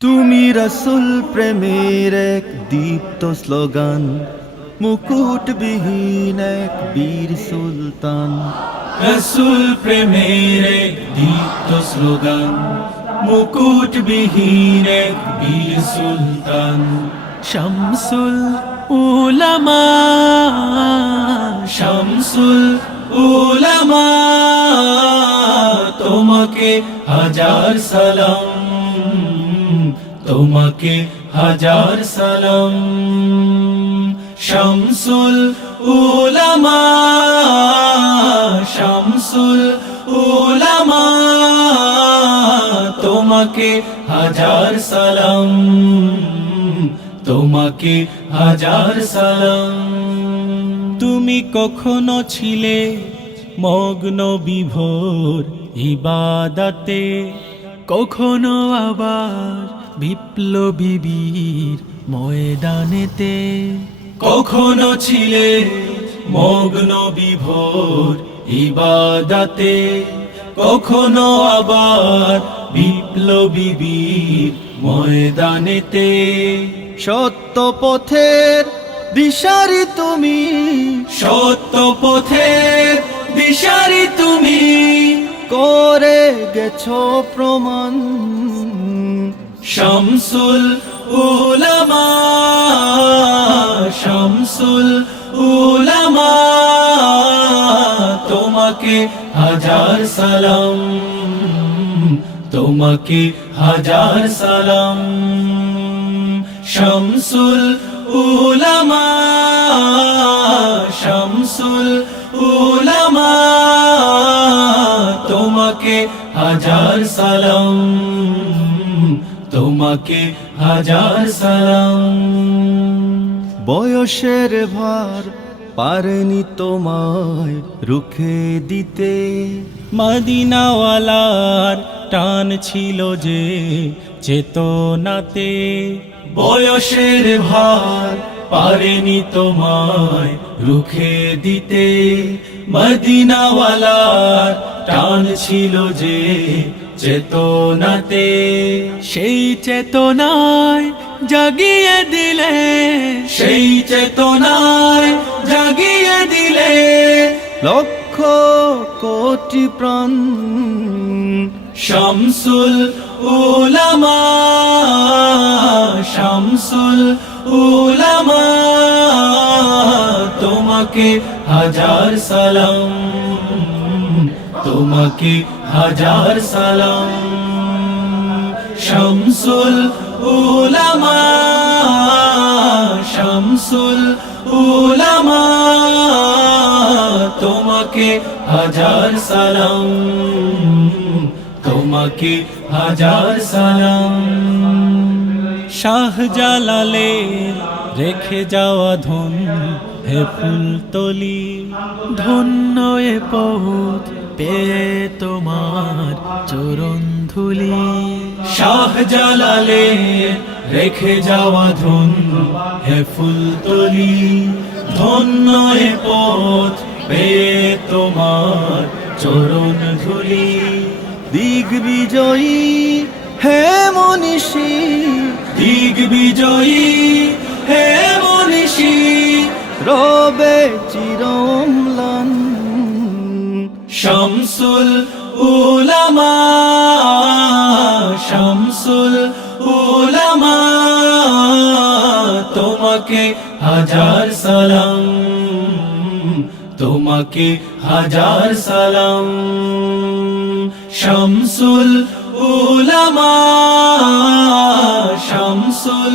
তুমি রাসূল প্রেমের এক দীপ্ত স্লোগান, মুকুটবিহীন এক বীর সুলতান। রাসূল প্রেমের এক দীপ্ত স্লোগান, মুকুটবিহীন এক বীর সুলতান। শামসুল উলামা, শামসুল উলামা, তোমাকে হাজার সালাম, তোমাকে হাজার সালাম। শামসুল উলামা, শামসুল উলামা, তোমাকে হাজার সালাম, তোমাকে হাজার সালাম। তুমি কখনো ছিলে মগ্ন বিভোর ইবাদতে, কখনো আবার বিপ্লবী বীর ময়দানেতে। কখনো ছিলে মগ্ন বিভোর ইবাদতে, কখনো আবার বিপ্লবী বীর ময়দানেতে। সত্য পথের দিশারি তুমি, সত্য পথের দিশারি তুমি, করে গেছো প্রমাণ। শামসুল উলামা, শামসুল উলামা, তোমাকে হাজার সালাম, তোমাকে হাজার সালাম। শামসুল উলামা, শামসুল উলামা, তোমাকে হাজার সালাম, তোমাকে হাজার সালাম। বয়সের ভার পারেনি তোমায় রুখে দিতে, মদিনাওয়ালার টান ছিল যে চেতনাতে। বয়সের ভার পারেনি তোমায় রুখে দিতে, মদিনাওয়ালার টান ছিল যে চেতনাতে। সেই চেতনায় জাগিয়ে দিলে, সেই চেতনায় জাগিয়ে দিলে লক্ষ কোটি প্রাণ। শামসুল উলামা, শামসুল উলামা, তোমাকে হাজার সালাম, তোমাকে হাজার সালাম। শামসুল উলামা, শামসুল উলামা, তোমাকে হাজার সালাম, তোমাকে হাজার সালাম। শাহজালালের রেখে যাওয়া ধন হে ফুলতলি, ধন্য এ পথ পেয়ে তোমার চরণ ধুলি। শাহজালালের রেখে যাওয়া ধন হে ফুলতলি, ধন্য এ পথ পেয়ে তোমার চরণ ধুলি। দিগ্বিজয়ী হে মনীষী, দিগ্বিজয়ী হে মনীষী, রবে চিরম্লান। শামসুল উলামা, শামসুল উলামা, তোমাকে হাজার সালাম, তোমাকে হাজার সালাম। শামসুল উলামা, শামসুল